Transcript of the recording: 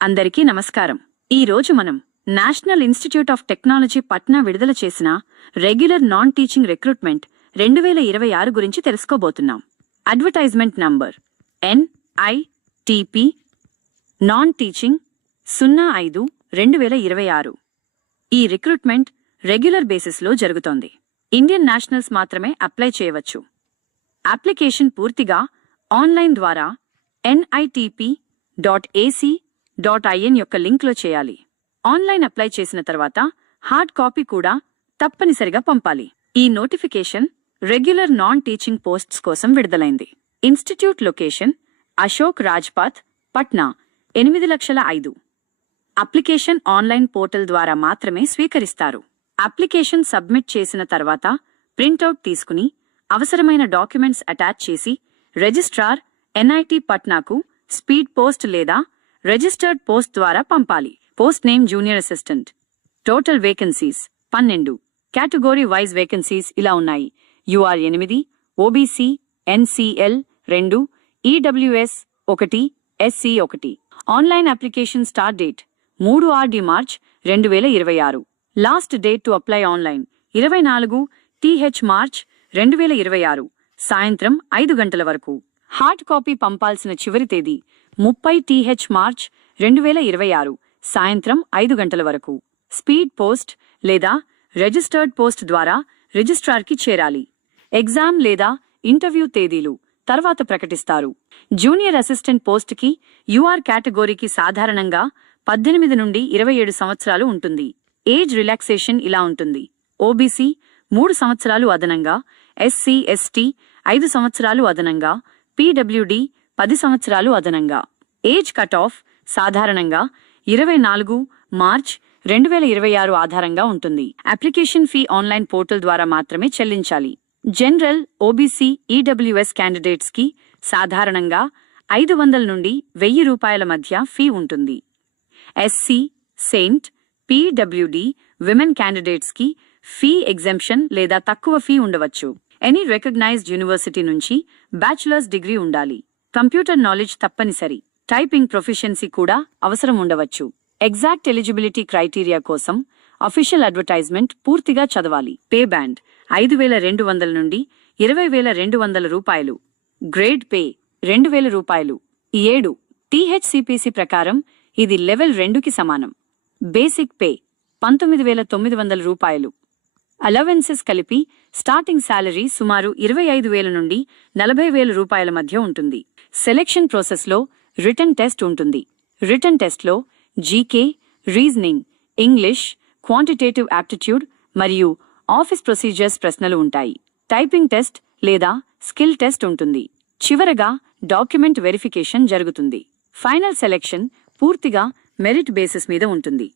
అందరికీ నమస్కారం. ఈ రోజు మనం national institute of technology Patna విడుదల చేసిన రెగ్యులర్ నాన్ టీచింగ్ రిక్రూట్మెంట్ 2026 గురించి తెలుసుకోబోతున్నాం. Advertisement number NITP non teaching 05/2026. ఈ రిక్రూట్మెంట్ రెగ్యులర్ బేసిస్లో జరుగుతోంది. ఇండియన్ నేషనల్స్ మాత్రమే అప్లై చేయవచ్చు. అప్లికేషన్ పూర్తిగా ఆన్లైన్ ద్వారా nitp.ac.in యొక్క లింక్లో చేయాలి. ఆన్లైన్ అప్లై చేసిన తర్వాత హార్డ్ కాపీ కూడా తప్పనిసరిగా పంపాలి. ఈ notification regular non teaching posts కోసం విడుదలైంది. Institute location Ashok Rajpath, Patna 8,05,000. Application online portal ద్వారా మాత్రమే స్వీకరిస్తారు. అప్లికేషన్ సబ్మిట్ చేసిన తర్వాత ప్రింటౌట్ తీసుకుని అవసరమైన డాక్యుమెంట్స్ అటాచ్ చేసి రిజిస్ట్రార్ NIT పట్నాకు స్పీడ్ పోస్ట్ లేదా రిజిస్టర్డ్ పోస్ట్ ద్వారా పంపాలి. Post name junior assistant. Total vacancies 12. Category wise vacancies ఇలా ఉన్నాయి: UR 8, OBC, NCL 2, EWS 1, SC 1. Online application start date 3 March 2026. Last date to apply online 24 March 2026 సాయంత్రం 5 గంటల వరకు. Hard copy పంపాల్సిన చివరి తేదీ 30 మార్చ్ 2026 సాయంత్రం 5 గంటల వరకు. స్పీడ్ పోస్ట్ లేదా రిజిస్టర్డ్ పోస్ట్ ద్వారా రిజిస్ట్రార్కి చేరాలి. ఎగ్జామ్ లేదా ఇంటర్వ్యూ తేదీలు తర్వాత ప్రకటిస్తారు. జూనియర్ అసిస్టెంట్ పోస్ట్కి UR కేటగిరీకి సాధారణంగా 18 నుండి 27 సంవత్సరాలు ఉంటుంది. ఏజ్ రిలాక్సేషన్ ఇలా ఉంటుంది: OBC 3 సంవత్సరాలు అదనంగా, SC ST 5 సంవత్సరాలు అదనంగా, PWD 10 సంవత్సరాలు అదనంగా. ఏజ్ కట్ ఆఫ్ సాధారణంగా 24 మార్చ్ 2026 ఆధారంగా ఉంటుంది. అప్లికేషన్ ఫీ ఆన్లైన్ పోర్టల్ ద్వారా మాత్రమే చెల్లించాలి. జనరల్, OBC, EWS క్యాండిడేట్స్ కి సాధారణంగా 500 నుండి 1000 రూపాయల మధ్య ఫీ ఉంటుంది. SC, Saint, PWD, women candidates కి ఫీ ఎగ్జెంప్షన్ లేదా తక్కువ ఫీ ఉండవచ్చు. ఎనీ రికగ్నైజ్డ్ యూనివర్సిటీ నుంచి బ్యాచులర్స్ డిగ్రీ ఉండాలి. కంప్యూటర్ నాలెడ్జ్ తప్పనిసరి. టైపింగ్ ప్రొఫిషియన్సీ కూడా అవసరం ఉండవచ్చు. ఎగ్జాక్ట్ ఎలిజిబిలిటీ క్రైటీరియా కోసం అఫీషియల్ అడ్వర్టైజ్మెంట్ పూర్తిగా చదవాలి. పే బ్యాండ్ 5,200 నుండి 20,200 రూపాయలు. గ్రేడ్ పే 2,000 రూపాయలు. 7 THCPC ప్రకారం ఇది లెవెల్ 2కి సమానం. బేసిక్ పే 19,900 రూపాయలు. అలవెన్సెస్ కలిపి స్టార్టింగ్ శాలరీ సుమారు 25,000 నుండి 40,000 రూపాయల మధ్య ఉంటుంది. సెలెక్షన్ ప్రాసెస్లో రిటన్ టెస్ట్ ఉంటుంది. రిటన్ టెస్ట్లో GK, reasoning, English, quantitative aptitude మరియు ఆఫీస్ ప్రొసీజర్స్ ప్రశ్నలు ఉంటాయి. టైపింగ్ టెస్ట్ లేదా స్కిల్ టెస్ట్ ఉంటుంది. చివరగా డాక్యుమెంట్ వెరిఫికేషన్ జరుగుతుంది. ఫైనల్ సెలెక్షన్ పూర్తిగా మెరిట్ బేసిస్ మీద ఉంటుంది.